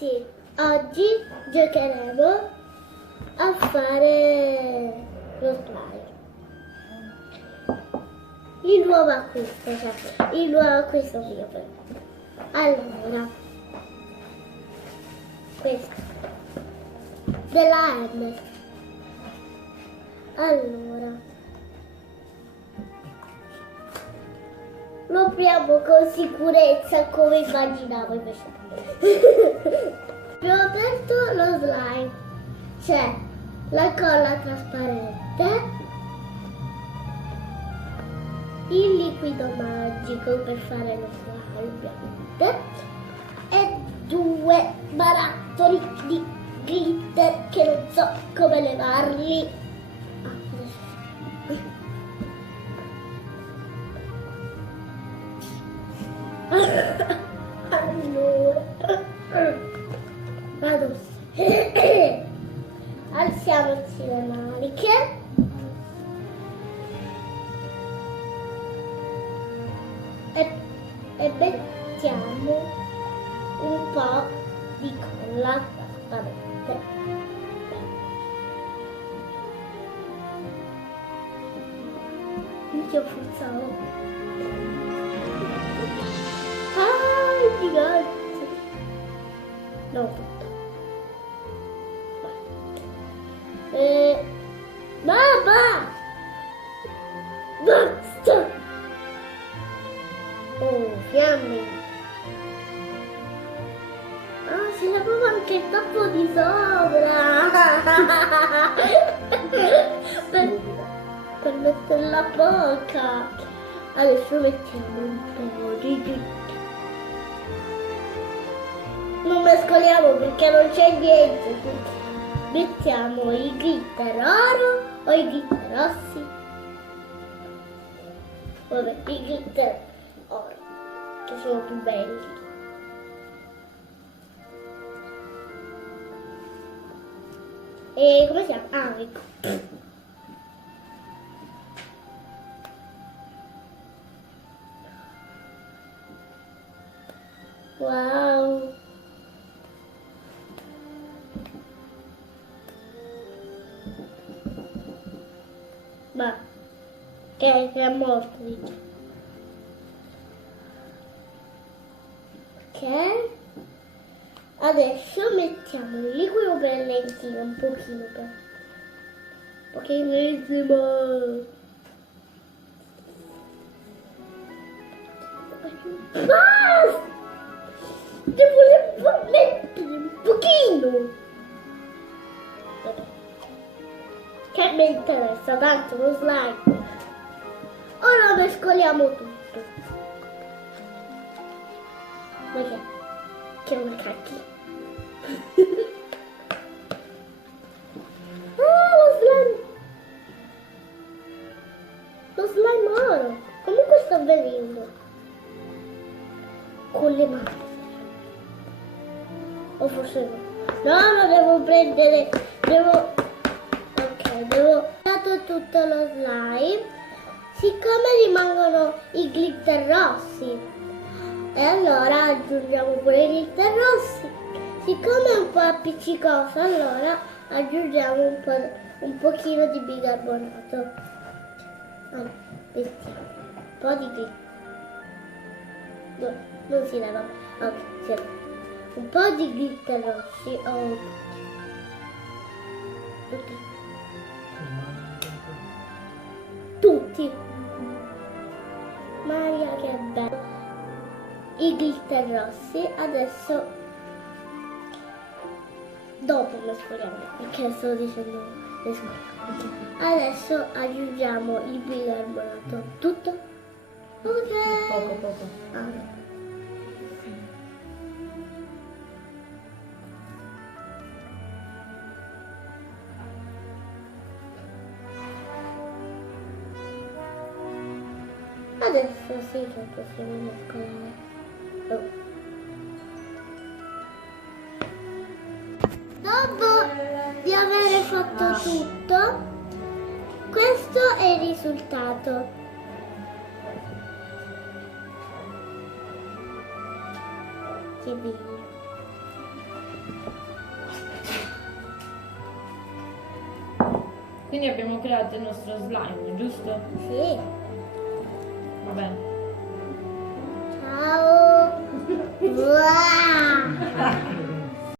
Ragazzi, oggi giocheremo a fare lo slime. Il nuovo acquisto, il nuovo acquisto mio. Allora, questo della M. Allora, lo apriamo con sicurezza come immaginavo invece. Abbiamo aperto lo slime, c'è la colla trasparente, il liquido magico per fare lo slime ovviamente e due barattoli di glitter che non so come levarli. Allora, vado. Alziamoci le maniche e mettiamo un po' di colla trasparente. Io forzavo. Gigante. No, tutto. Mamma! Basta! Oh, fiamme! Ah, si lavava anche il tappo di sopra! per mettere la bocca! Adesso mettiamo un po' di glitter. Non mescoliamo perché non c'è niente. Mettiamo i glitter oro o i glitter rossi. Vabbè, i glitter oro, che sono più belli. E come si chiama? Ah, ecco. Wow. Ma che è morto, dice. Ok, adesso mettiamo il liquido per le lentine, un pochino basta, devo mettere un pochino. Che mi interessa tanto lo slime. Ora mescoliamo tutto. Perché? Che una cacchia. Lo slime. Lo slime oro. Comunque sta venendo. Con le mani. O forse no. No, lo devo prendere. Devo dato tutto lo slime, siccome rimangono i glitter rossi e allora aggiungiamo pure i glitter rossi, siccome è un po' appiccicoso allora aggiungiamo un pochino di bicarbonato. Allora, mettiamo un po' di glitter, no, non si leva, ok, si leva. Un po' di glitter rossi, tutti. Maria, che bello. I glitter rossi adesso dopo mescoliamo perché sto dicendo adesso aggiungiamo il bicarbonato tutto. Ok, poco. Adesso sì che possiamo mescolare. Dopo di aver fatto tutto, questo è il risultato. Che bello. Quindi abbiamo creato il nostro slime, giusto? Sì. Va bene.